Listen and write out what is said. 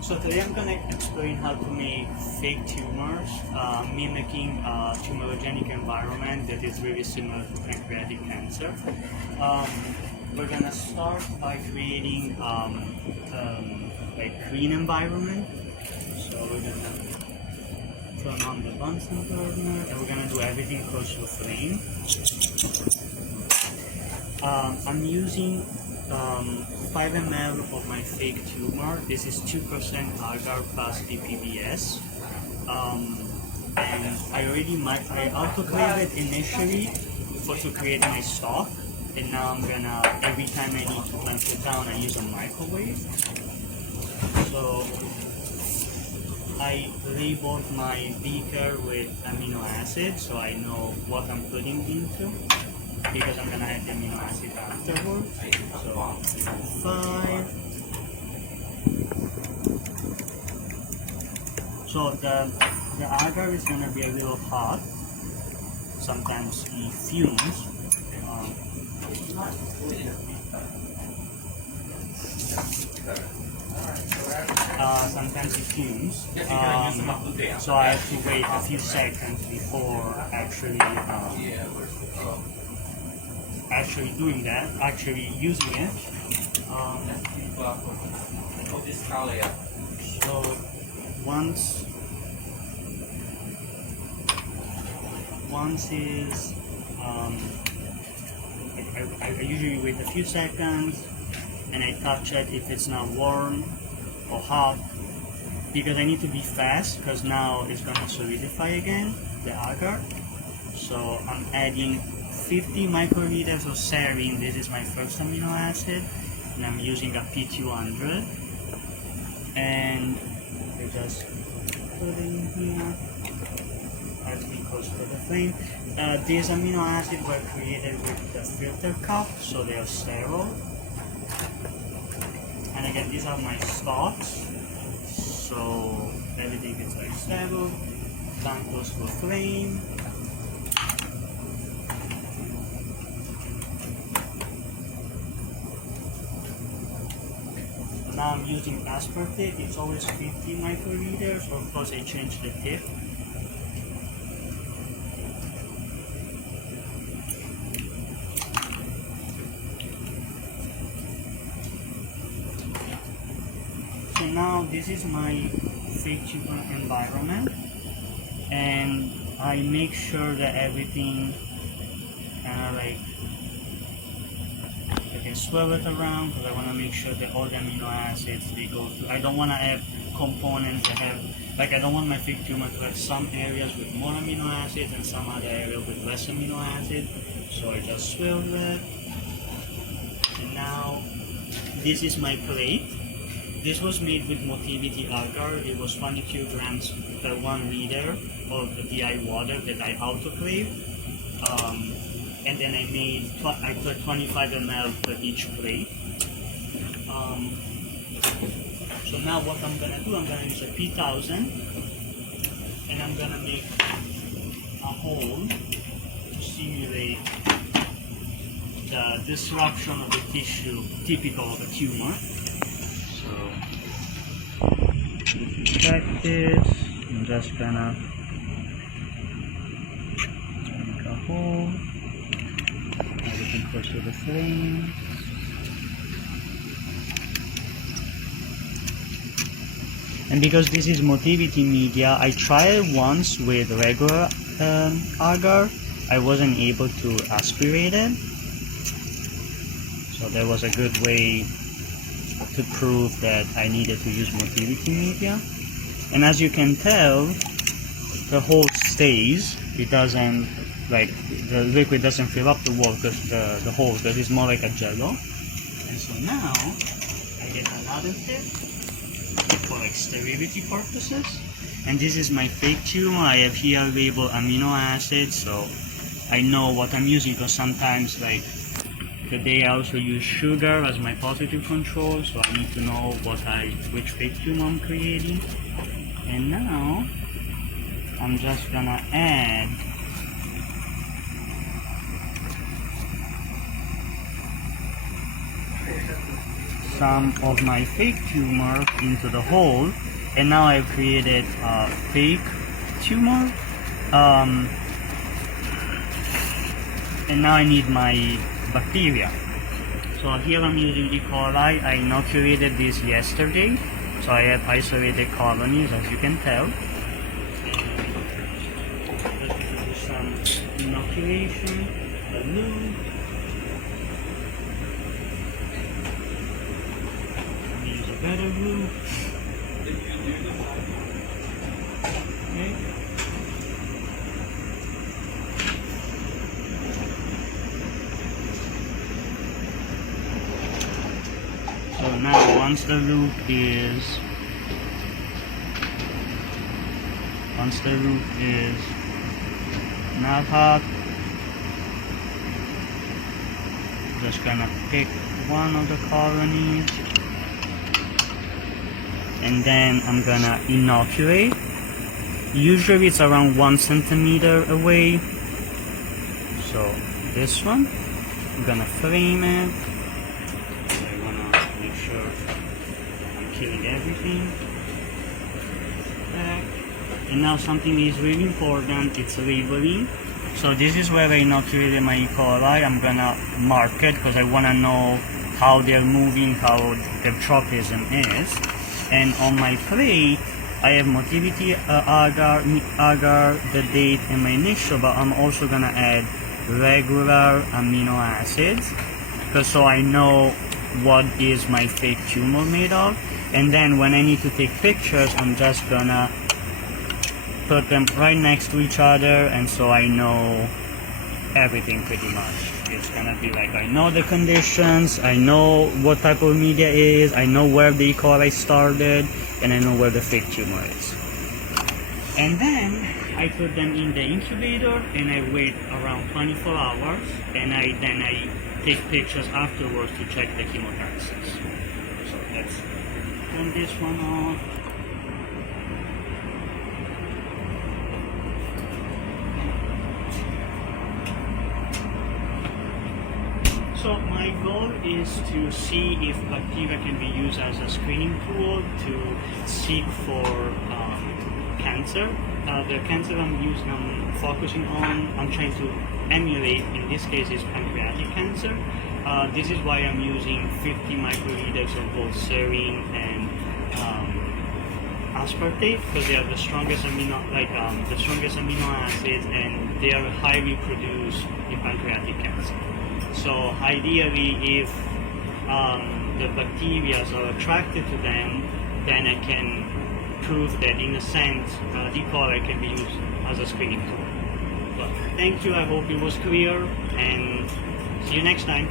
So today I'm going to explain how to make fake tumors mimicking a tumorigenic environment that is very similar to pancreatic cancer. We're going to start by creating a green environment. So we're going to turn on the Bunsen burner and we're going to do everything close to the flame. I'm using 5 ml of my fake tumor. This is 2% agar plus DPBS. And I autoclaved it initially to create my stock. And now I'm gonna, every time I need to punch it down, I use a microwave. So I labeled my beaker with amino acids so I know what I'm putting into, because I'm gonna add the amino acid afterwards. So 5. So the agar is gonna be a little hot. Sometimes it fumes. Sometimes it fumes. So I have to wait a few seconds before actually doing that, actually using it. So once is I usually wait a few seconds and I touch it if it's not warm or hot, because I need to be fast because now it's going to solidify again, the agar. So I'm adding 50 microliters of serine. This is my first amino acid, and I'm using a P200, and I just put it in here as we close to the flame. These amino acids were created with the filter cup, so they are sterile. And again, these are my stocks, so everything is very stable. Down close to a flame. Now I'm using aspartate. It's always 50 microliters, or of course I change the tip. So now this is my fake tumor environment, and I make sure that everything I can swirl it around, because I want to make sure that all the amino acids they go through. I don't want to have components that have, I don't want my fake tumor to have some areas with more amino acids and some other areas with less amino acids. So I just swirl it. And now this is my plate. This was made with Motivity agar. It was 22 grams per 1 liter of the DI water that I autoclaved. And then I put 25 ml per each plate. So now what I'm gonna do, I'm gonna use a P1000, and I'm gonna make a hole to simulate the disruption of the tissue typical of a tumor. Check this. I'm just gonna make a hole. Everything close to the flame. And because this is Motivity media, I tried it once with regular agar. I wasn't able to aspirate it. So that was a good way to prove that I needed to use Motivity media. And as you can tell, the hole stays. It doesn't, the liquid doesn't fill up the wall, the hole, because it's more like a jello. And so now I get another tip for sterility purposes. And this is my fake tumor. I have here labeled amino acids, so I know what I'm using, because sometimes today I also use sugar as my positive control, so I need to know which fake tumor I'm creating. And now I'm just gonna add some of my fake tumor into the hole, and now I've created a fake tumor. And now I need my bacteria. So here I'm using E. coli. I inoculated this yesterday, so I have isolated colonies, as you can tell. Let's do some inoculation, a loop. Use a better loop. Okay. So now once the loop is not hot, just gonna pick one of the colonies and then I'm gonna inoculate. Usually it's around 1 centimeter away. So this one, I'm gonna frame it. Make sure I'm killing everything. Back. And now something is really important, it's labeling. So this is where I inoculated my E. coli. I'm gonna mark it because I wanna know how they're moving, how their tropism is. And on my plate, I have motility, agar, the date, and my initial, but I'm also gonna add regular amino acids, because so I know what is my fake tumor made of. And then when I need to take pictures, I'm just gonna put them right next to each other, and so I know everything pretty much. It's gonna be like, I know the conditions, I know what type of media is, I know where the E. coli started, and I know where the fake tumor is. And then I put them in the incubator and I wait around 24 hours, and then I take pictures afterwards to check the chemotaxis. So let's turn this one off. So my goal is to see if bacteria can be used as a screening tool to seek for cancer. The cancer I'm focusing on, I'm trying to emulate, in this case is pancreatic cancer. This is why I'm using 50 microliters of both serine and aspartate, because they are the strongest amino acids, and they are highly produced in pancreatic cancer. So ideally, if the bacteria are attracted to them, then I can prove that in a sense E. coli can be used as a screening tool. But thank you, I hope it was clear, and see you next time.